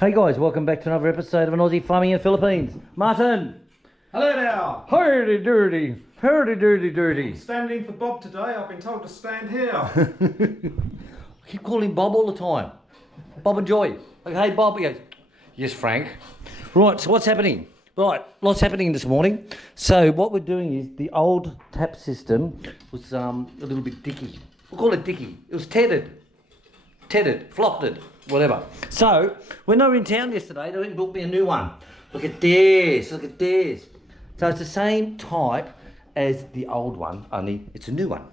Hey guys, welcome back to another episode of an Aussie Farming in the Philippines. Martin! Hello there! Hurdy dirty! Hurdy dirty dirty! Standing for Bob today, I've been told to stand here. I keep calling Bob all the time. Bob and Joy. Like, hey Bob, he goes, yes Frank. Right, so what's happening? Right, lots happening this morning. So what we're doing is the old tap system was a little bit dicky. We'll call it dicky. It was tethered, flopped, whatever. So when they were in town yesterday, they went and built me a new one. Look at this, look at this. So it's the same type as the old one, only it's a new one.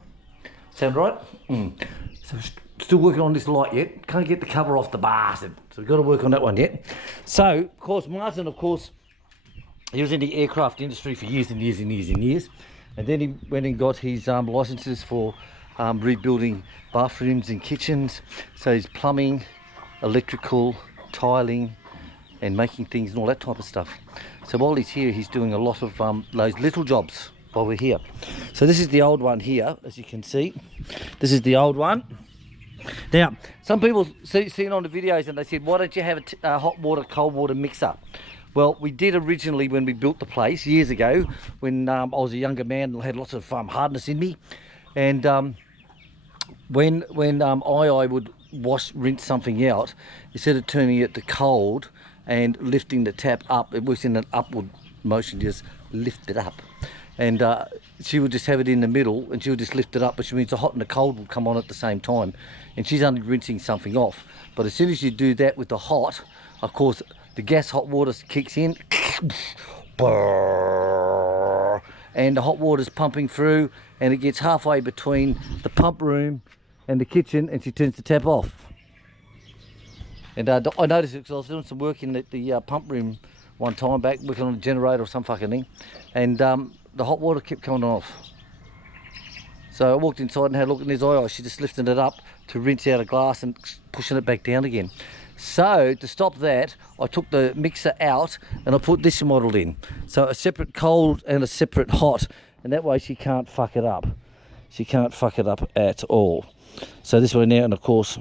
Sound right? So still working on this light yet. Can't get the cover off the bastard. So we've got to work on that one yet. So, of course, Martin, he was in the aircraft industry for years and years and years and years. And then he went and got his licenses for rebuilding bathrooms and kitchens. So he's plumbing, electrical, tiling, and making things and all that type of stuff. So while he's here, he's doing a lot of those little jobs while we're here. So this is the old one here, as you can see. This is the old one. Now, some people seen on the videos and they said, why don't you have a hot water, cold water mixer? Well, we did originally when we built the place years ago, when I was a younger man and had lots of hardness in me. And when I would rinse something out, instead of turning it to cold and lifting the tap up, it was in an upward motion, just lift it up. And she would just have it in the middle and she would just lift it up, which means the hot and the cold would come on at the same time. And she's only rinsing something off. But as soon as you do that with the hot, of course, the gas hot water kicks in and the hot water's pumping through and it gets halfway between the pump room and the kitchen and she turns the tap off. And I noticed it because I was doing some work in the pump room one time back, working on a generator or some fucking thing, and the hot water kept coming off. So I walked inside and had a look in his eye. She just lifting it up to rinse out a glass and pushing it back down again. So to stop that, I took the mixer out and I put this model in. So a separate cold and a separate hot, and that way she can't fuck it up. She can't fuck it up at all. So this way now, and of course,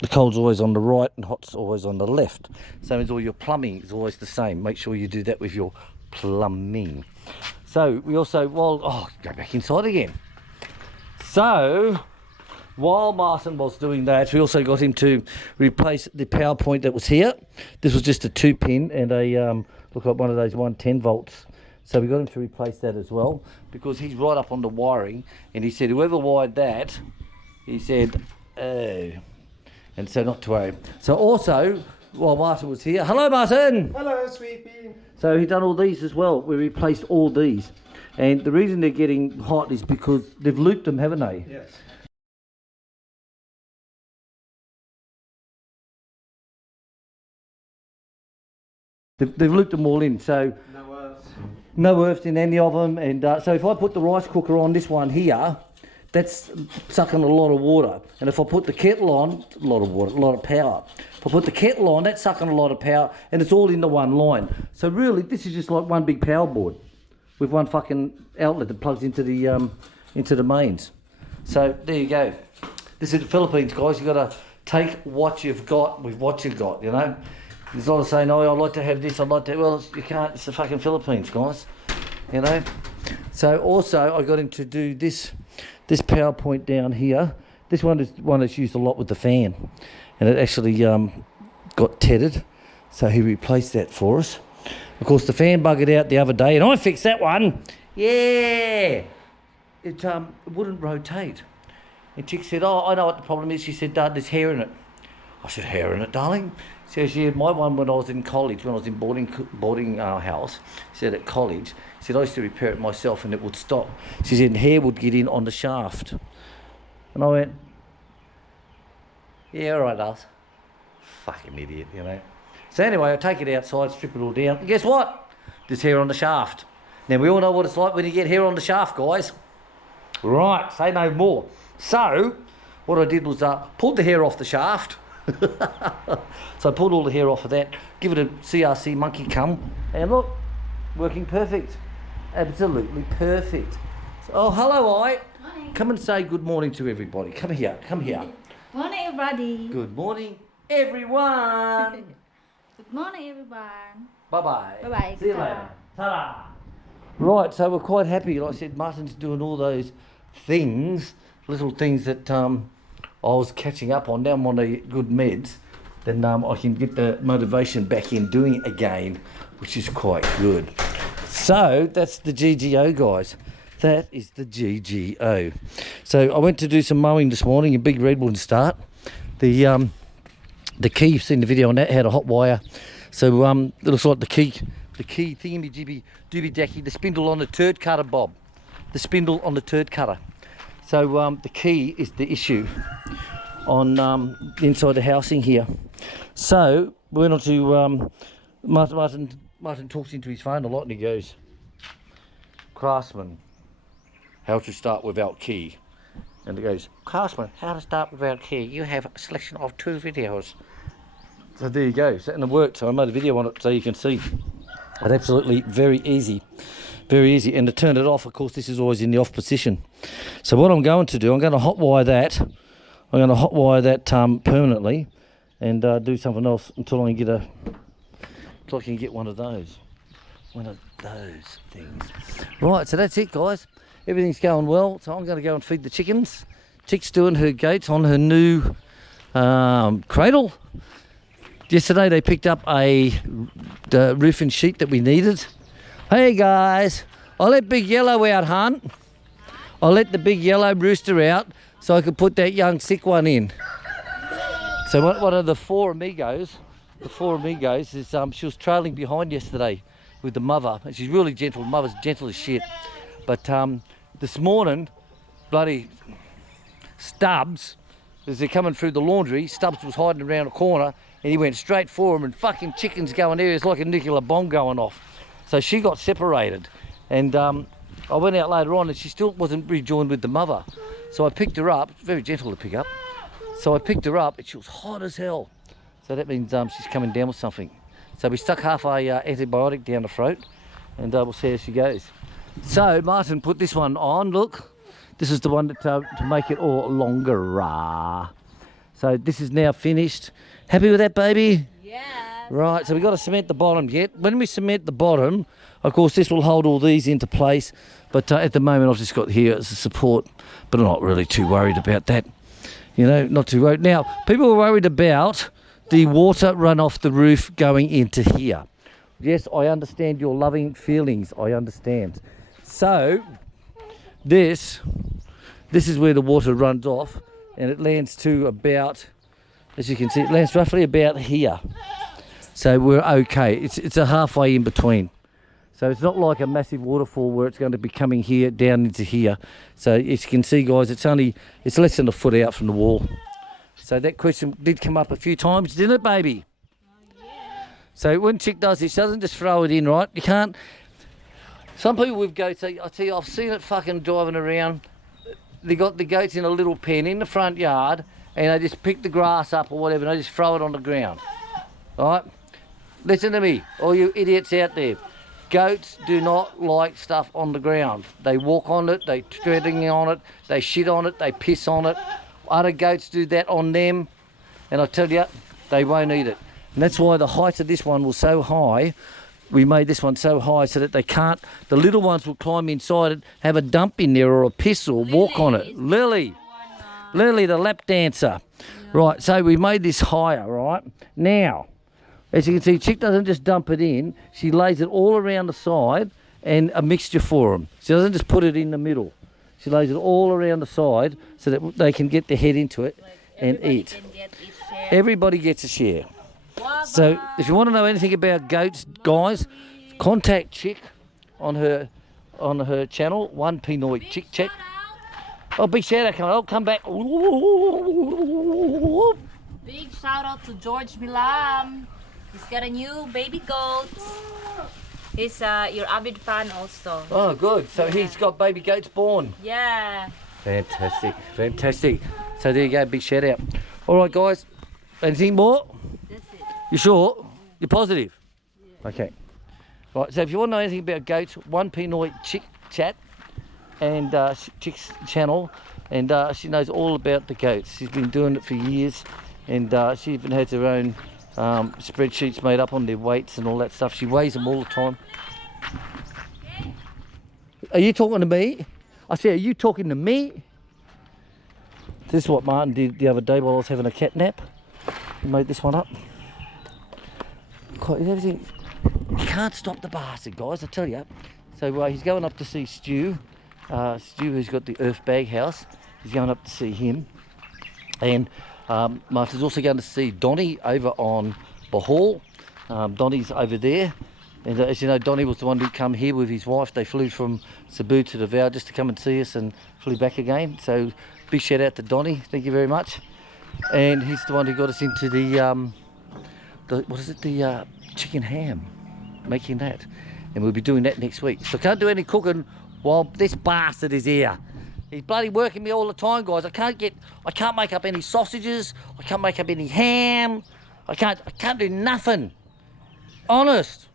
the cold's always on the right and hot's always on the left. Same as all your plumbing is always the same. Make sure you do that with your plumbing. So we also, go back inside again. So while Martin was doing that, we also got him to replace the power point that was here. This was just a 2-pin and a look like one of those 110 volts. So we got him to replace that as well, because he's right up on the wiring, and he said whoever wired that, he said, oh. And so not to worry. So also, while Martin was here, hello Martin! Hello, sweetie! So he done all these as well. We replaced all these. And the reason they're getting hot is because they've looped them, haven't they? Yes. They've looped them all in, so no earths in any of them. And so if I put the rice cooker on this one here, that's sucking a lot of water. And if I put the kettle on, a lot of water, a lot of power. If I put the kettle on, that's sucking a lot of power, and it's all into one line. So really, this is just like one big power board with one fucking outlet that plugs into the mains. So there you go. This is the Philippines, guys. You got to take what you've got with what you've got, you know. There's a lot of saying, oh, I'd like to have this, I'd like to... Well, you can't. It's the fucking Philippines, guys, you know. So also, I got him to do this power point down here. This one is one that's used a lot with the fan, and it actually got tethered, so he replaced that for us. Of course, the fan buggered out the other day, and I fixed that one. Yeah, it wouldn't rotate. And Chick said, oh, I know what the problem is. She said, Dad, there's hair in it. I said, hair in it, darling? So she had my one when I was in college, when I was in boarding house. She said at college, she said I used to repair it myself and it would stop. She said hair would get in on the shaft. And I went, yeah, all right, Dad. Fucking idiot, you know. So anyway, I take it outside, strip it all down. And guess what? There's hair on the shaft. Now we all know what it's like when you get hair on the shaft, guys. Right, say no more. So what I did was pulled the hair off the shaft. So I pulled all the hair off of that, give it a CRC monkey cum, and look, working perfect. Absolutely perfect. So, oh, hello, I. Morning. Come and say good morning to everybody. Come here, come here. Morning, everybody. Good morning, everyone. Good morning, everyone. Bye-bye. Bye-bye. See you later. Ta-da. Right, so we're quite happy. Like I said, Martin's doing all those things, little things that I was catching up on. Now I'm on the good meds. Then I can get the motivation back in doing it again, which is quite good. So that's the GGO, guys. That is the GGO. So I went to do some mowing this morning in Big Redwood start. The key, you've seen the video on that, had a hot wire. So it looks like the key thingy dooby dacky, the spindle on the turd cutter, Bob. The spindle on the turd cutter. So the key is the issue on inside the housing here. So we went on to Martin talks into his phone a lot and he goes, Craftsman, how to start without key. And he goes, Craftsman, how to start without key. You have a selection of 2 videos. So there you go. So, and it worked. So I made a video on it so you can see. It's absolutely very easy. Very easy. And to turn it off, of course, this is always in the off position. So what I'm going to do, I'm going to hotwire that. I'm going to hotwire that permanently and do something else until I can get one of those. One of those things. Right, so that's it, guys. Everything's going well. So I'm going to go and feed the chickens. Chick's doing her gates on her new cradle. Yesterday they picked up the roofing sheet that we needed. Hey guys, I let Big Yellow out, hon. I let the big yellow rooster out so I could put that young sick one in. So one of the four amigos is she was trailing behind yesterday with the mother. And she's really gentle. The mother's gentle as shit. But this morning, bloody Stubbs, as they're coming through the laundry, Stubbs was hiding around a corner and he went straight for him and fucking chickens going there. It's like a nuclear bomb going off. So she got separated. And I went out later on and she still wasn't rejoined with the mother. So I picked her up, very gentle to pick up. So I picked her up and she was hot as hell. So that means she's coming down with something. So we stuck half a antibiotic down the throat and we'll see how she goes. So Martin put this one on, look. This is the one that, to make it all longer. So this is now finished. Happy with that, baby? Yeah. Right, so we've got to cement the bottom yet. When we cement the bottom, of course, this will hold all these into place. But at the moment, I've just got here as a support. But I'm not really too worried about that. You know, not too worried. Now, people are worried about the water run off the roof going into here. Yes, I understand your loving feelings. I understand. So, this is where the water runs off. And it lands to about, as you can see, it lands roughly about here. So we're okay. It's a halfway in between. So it's not like a massive waterfall where it's going to be coming here down into here. So as you can see, guys, it's less than a foot out from the wall. So that question did come up a few times, didn't it, baby? Yeah. So when Chick does this, she doesn't just throw it in, right? You can't. Some people with goats, I tell you, I've seen it fucking driving around. They got the goats in a little pen in the front yard and they just pick the grass up or whatever and they just throw it on the ground. All right? Listen to me, all you idiots out there. Goats do not like stuff on the ground. They walk on it, they treading on it, they shit on it, they piss on it. Other goats do that on them and I tell you, they won't eat it. And that's why the height of this one was so high. We made this one so high so that they can't, the little ones will climb inside it, have a dump in there or a piss or walk on it. Lily, the lap dancer. Yeah. Right, so we made this higher, right? Now, as you can see, Chick doesn't just dump it in, she lays it all around the side and a mixture for them. She doesn't just put it in the middle. She lays it all around the side so that they can get their head into it and eat. Everybody gets a share. So if you want to know anything about goats, guys, contact Chick on her channel, One Pinoy Chick Check. Oh, big shout out coming. I'll come back. Big shout out to George Milam. He's got a new baby goat. He's your avid fan also. Oh, good. So he's got baby goats born. Yeah. Fantastic, fantastic. So there you go, big shout out. All right, guys. Anything more? That's it. You sure? You're positive? Yeah. Okay. Right, so if you want to know anything about goats, One Pinoy Chick Chat and Chick's channel, and she knows all about the goats. She's been doing it for years, and she even has her own spreadsheets made up on their weights and all that stuff. She weighs them all the time. Are you talking to me? I said, are you talking to me? This is what Martin did the other day while I was having a cat nap. He made this one up. Quite everything. You can't stop the bastard, guys, I tell you. So he's going up to see Stu. Stu, who's got the Earth Bag House. He's going up to see him. And Martin's also going to see Donnie over on Bahal. Donnie's over there. And as you know, Donnie was the one who come here with his wife. They flew from Cebu to Davao just to come and see us and flew back again. So big shout out to Donnie. Thank you very much. And he's the one who got us into the chicken ham, making that. And we'll be doing that next week. So can't do any cooking while this bastard is here. He's bloody working me all the time, guys. I can't make up any sausages. I can't make up any ham. I can't do nothing. Honest.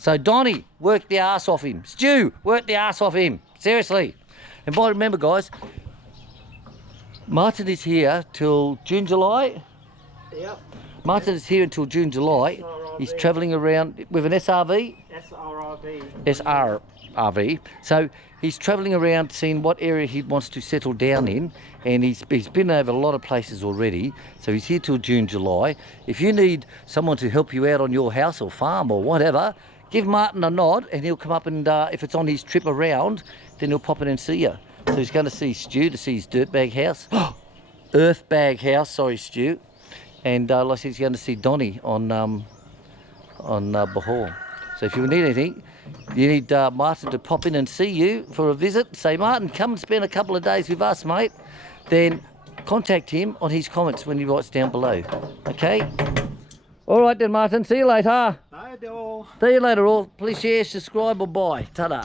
So Donnie, work the ass off him. Stu, work the ass off him. Seriously. And remember, guys, Martin is here till June, July. Yep. Martin is here until June, July. He's travelling around with an SRV. SRV. So he's travelling around seeing what area he wants to settle down in, and he's been over a lot of places already. So he's here till June, July. If you need someone to help you out on your house or farm or whatever, give Martin a nod and he'll come up, and if it's on his trip around, then he'll pop in and see you. So he's going to see Stu to see his dirtbag house. Earth Bag House, sorry Stu. And like I said, he's going to see Donnie on Bahal. So if you need anything, you need Martin to pop in and see you for a visit. Say, Martin, come and spend a couple of days with us, mate. Then contact him on his comments when he writes down below. Okay? All right then, Martin. See you later. Bye, all. See you later all. Please share, subscribe, or bye. Ta-da.